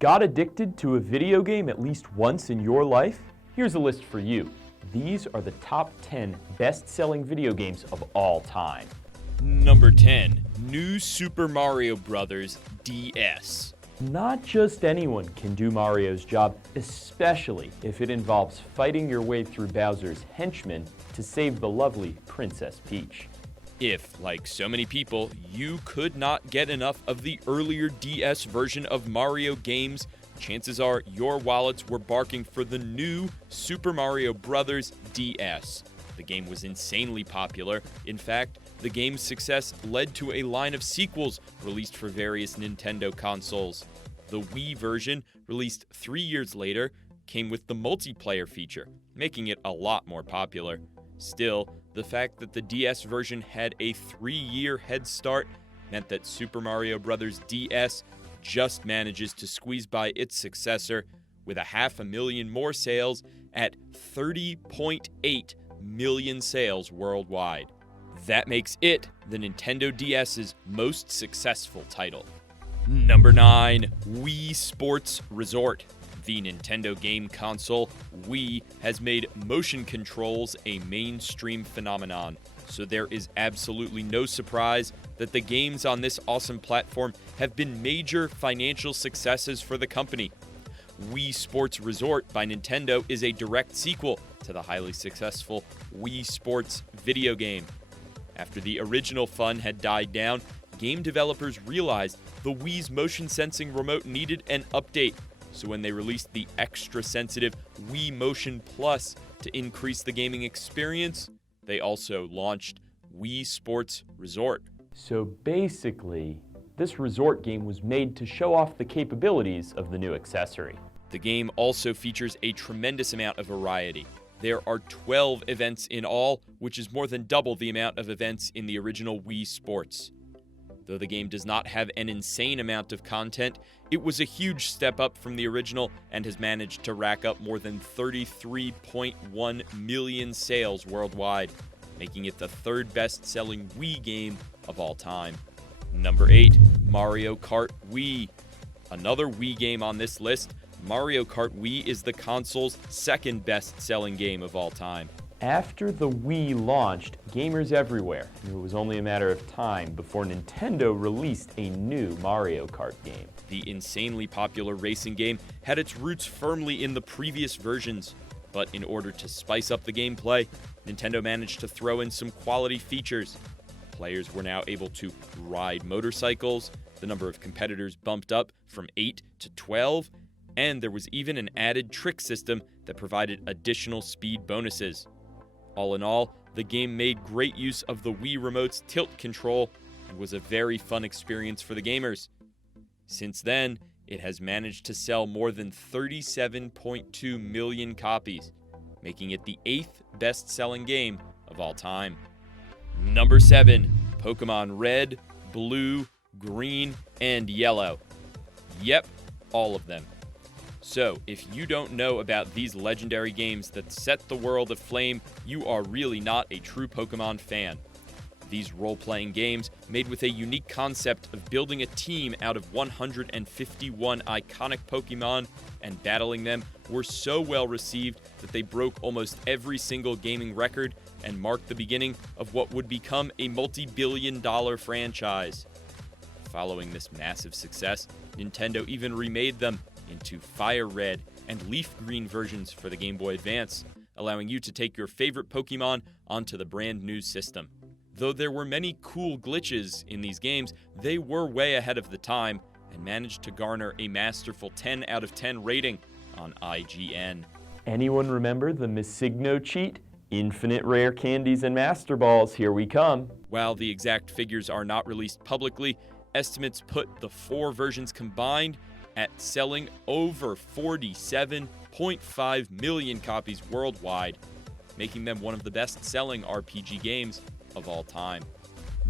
Got addicted to a video game at least once in your life? Here's a list for you. These are the top 10 best-selling video games of all time. Number 10. New Super Mario Bros. DS. Not just anyone can do Mario's job, especially if it involves fighting your way through Bowser's henchmen to save the lovely Princess Peach. If, like so many people, you could not get enough of the earlier DS version of Mario games, chances are your wallets were barking for the new Super Mario Bros. DS. The game was insanely popular. In fact, the game's success led to a line of sequels released for various Nintendo consoles. The Wii version, released 3 years later, came with the multiplayer feature, making it a lot more popular. Still, the fact that the DS version had a 3-year head start meant that Super Mario Bros. DS just manages to squeeze by its successor with 500,000 more sales at 30.8 million sales worldwide. That makes it the Nintendo DS's most successful title. Number 9. Wii Sports Resort. The Nintendo game console, Wii, has made motion controls a mainstream phenomenon, so there is absolutely no surprise that the games on this awesome platform have been major financial successes for the company. Wii Sports Resort by Nintendo is a direct sequel to the highly successful Wii Sports video game. After the original fun had died down, game developers realized the Wii's motion sensing remote needed an update. So when they released the extra sensitive Wii Motion Plus to increase the gaming experience, they also launched Wii Sports Resort. So basically, this resort game was made to show off the capabilities of the new accessory. The game also features a tremendous amount of variety. There are 12 events in all, which is more than double the amount of events in the original Wii Sports. Though the game does not have an insane amount of content, it was a huge step up from the original and has managed to rack up more than 33.1 million sales worldwide, making it the third best-selling Wii game of all time. Number 8. Mario Kart Wii. Another Wii game on this list, Mario Kart Wii is the console's second best-selling game of all time. After the Wii launched, gamers everywhere knew it was only a matter of time before Nintendo released a new Mario Kart game. The insanely popular racing game had its roots firmly in the previous versions, but in order to spice up the gameplay, Nintendo managed to throw in some quality features. Players were now able to ride motorcycles, the number of competitors bumped up from 8 to 12, and there was even an added trick system that provided additional speed bonuses. All in all, the game made great use of the Wii Remote's tilt control and was a very fun experience for the gamers. Since then, it has managed to sell more than 37.2 million copies, making it the 8th best-selling game of all time. Number 7. Pokemon Red, Blue, Green, and Yellow. Yep, all of them. So, if you don't know about these legendary games that set the world aflame, you are really not a true Pokemon fan. These role-playing games, made with a unique concept of building a team out of 151 iconic Pokemon and battling them, were so well received that they broke almost every single gaming record and marked the beginning of what would become a multi-billion-dollar franchise. Following this massive success, Nintendo even remade them into Fire Red and Leaf Green versions for the Game Boy Advance, allowing you to take your favorite Pokemon onto the brand new system. Though there were many cool glitches in these games, they were way ahead of the time and managed to garner a masterful 10 out of 10 rating on IGN. Anyone remember the Missigno cheat? Infinite rare candies and Master Balls, here we come. While the exact figures are not released publicly, estimates put the 4 versions combined at selling over 47.5 million copies worldwide, making them one of the best-selling RPG games of all time.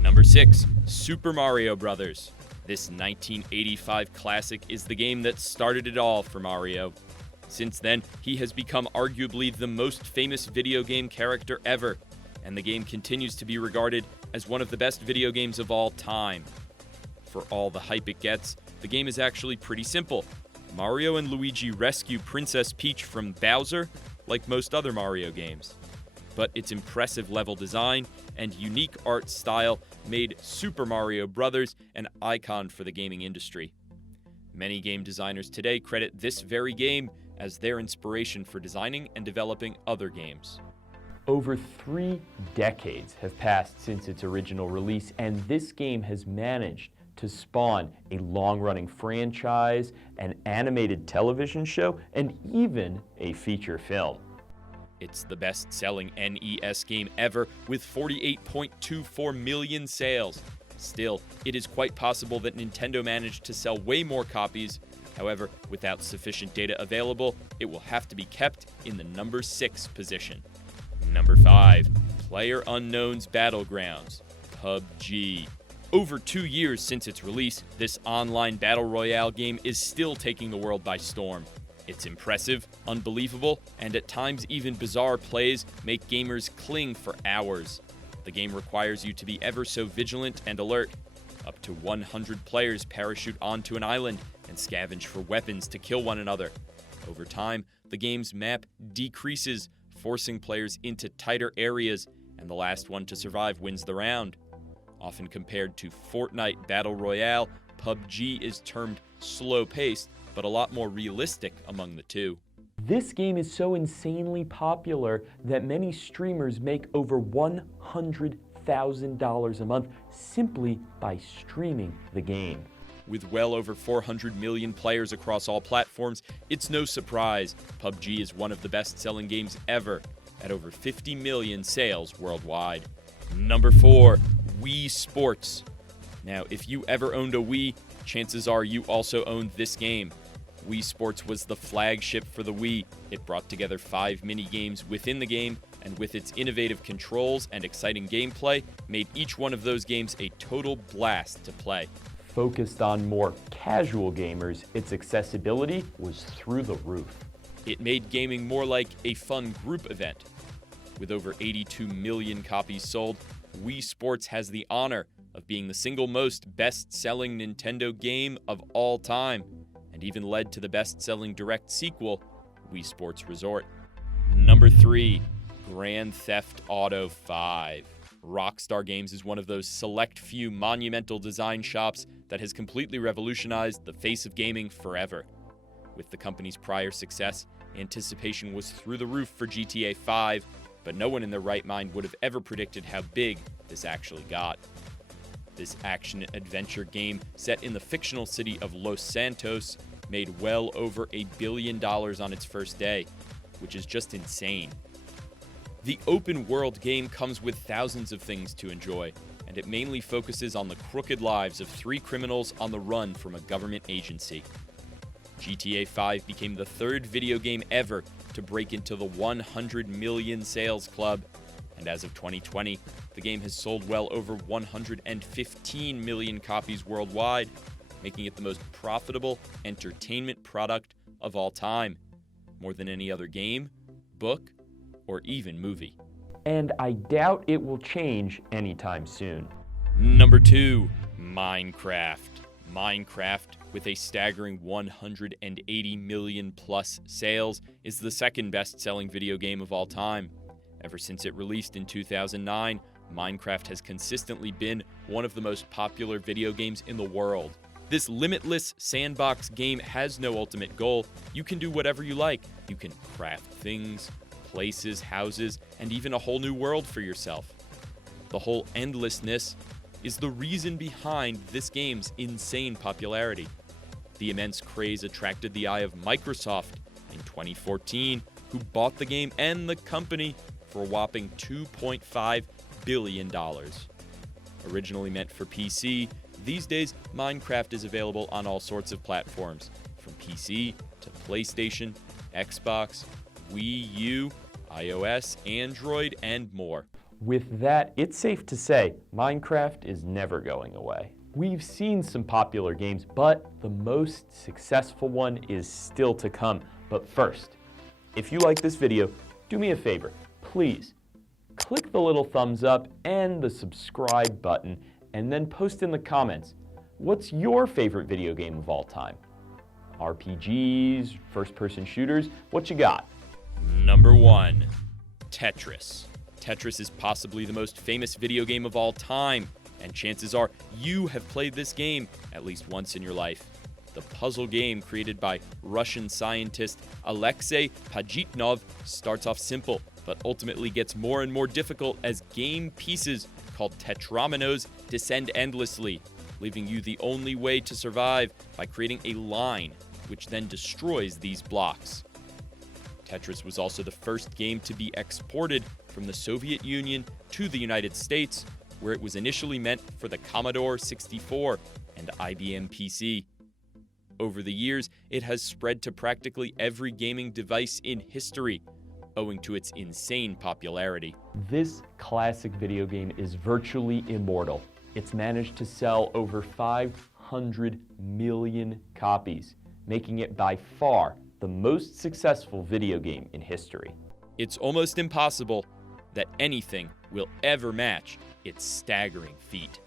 Number 6. Super Mario Bros. This 1985 classic is the game that started it all for Mario. Since then, he has become arguably the most famous video game character ever, and the game continues to be regarded as one of the best video games of all time. For all the hype it gets, the game is actually pretty simple. Mario and Luigi rescue Princess Peach from Bowser like most other Mario games. But its impressive level design and unique art style made Super Mario Bros. An icon for the gaming industry. Many game designers today credit this very game as their inspiration for designing and developing other games. Over 3 decades have passed since its original release, and this game has managed to spawn a long-running franchise, an animated television show, and even a feature film. It's the best-selling NES game ever with 48.24 million sales. Still, it is quite possible that Nintendo managed to sell way more copies. However, without sufficient data available, it will have to be kept in the number 6 position. Number 5, PlayerUnknown's Battlegrounds, PUBG. Over 2 years since its release, this online battle royale game is still taking the world by storm. Its impressive, unbelievable, and at times even bizarre plays make gamers cling for hours. The game requires you to be ever so vigilant and alert. Up to 100 players parachute onto an island and scavenge for weapons to kill one another. Over time, the game's map decreases, forcing players into tighter areas, and the last one to survive wins the round. Often compared to Fortnite Battle Royale, PUBG is termed slow-paced, but a lot more realistic among the two. This game is so insanely popular that many streamers make over $100,000 a month simply by streaming the game. With well over 400 million players across all platforms, it's no surprise PUBG is one of the best-selling games ever, at over 50 million sales worldwide. Number 4, Wii Sports. Now, if you ever owned a Wii, chances are you also owned this game. Wii Sports was the flagship for the Wii. It brought together 5 mini-games within the game, and with its innovative controls and exciting gameplay, made each one of those games a total blast to play. Focused on more casual gamers, its accessibility was through the roof. It made gaming more like a fun group event. With over 82 million copies sold, Wii Sports has the honor of being the single most best-selling Nintendo game of all time, and even led to the best-selling direct sequel, Wii Sports Resort. Number 3, Grand Theft Auto 5. Rockstar Games is one of those select few monumental design shops that has completely revolutionized the face of gaming forever. With the company's prior success, anticipation was through the roof for GTA 5, but no one in their right mind would have ever predicted how big this actually got. This action-adventure game, set in the fictional city of Los Santos, made well over $1 billion on its first day, which is just insane. The open-world game comes with thousands of things to enjoy, and it mainly focuses on the crooked lives of 3 criminals on the run from a government agency. GTA 5 became the 3rd video game ever to break into the 100 million sales club, and as of 2020, the game has sold well over 115 million copies worldwide, making it the most profitable entertainment product of all time, more than any other game, book, or even movie. And I doubt it will change anytime soon. Number 2, Minecraft. Minecraft, with a staggering 180 million plus sales, is the 2nd best-selling video game of all time. Ever since it released in 2009, Minecraft has consistently been one of the most popular video games in the world. This limitless sandbox game has no ultimate goal. You can do whatever you like. You can craft things, places, houses, and even a whole new world for yourself. The whole endlessness is the reason behind this game's insane popularity. The immense craze attracted the eye of Microsoft in 2014, who bought the game and the company for a whopping $2.5 billion. Originally meant for PC, these days Minecraft is available on all sorts of platforms, from PC to PlayStation, Xbox, Wii U, iOS, Android, and more. With that, it's safe to say Minecraft is never going away. We've seen some popular games, but the most successful one is still to come. But first, if you like this video, do me a favor. Please, click the little thumbs up and the subscribe button, and then post in the comments, what's your favorite video game of all time? RPGs, first-person shooters, what you got? Number 1. Tetris. Tetris is possibly the most famous video game of all time, and chances are you have played this game at least once in your life. The puzzle game created by Russian scientist Alexei Pajitnov starts off simple, but ultimately gets more and more difficult as game pieces called tetrominoes descend endlessly, leaving you the only way to survive by creating a line, which then destroys these blocks. Tetris was also the first game to be exported from the Soviet Union to the United States, where it was initially meant for the Commodore 64 and IBM PC. Over the years, it has spread to practically every gaming device in history, owing to its insane popularity. This classic video game is virtually immortal. It's managed to sell over 500 million copies, making it by far the most successful video game in history. It's almost impossible that anything will ever match its staggering feat.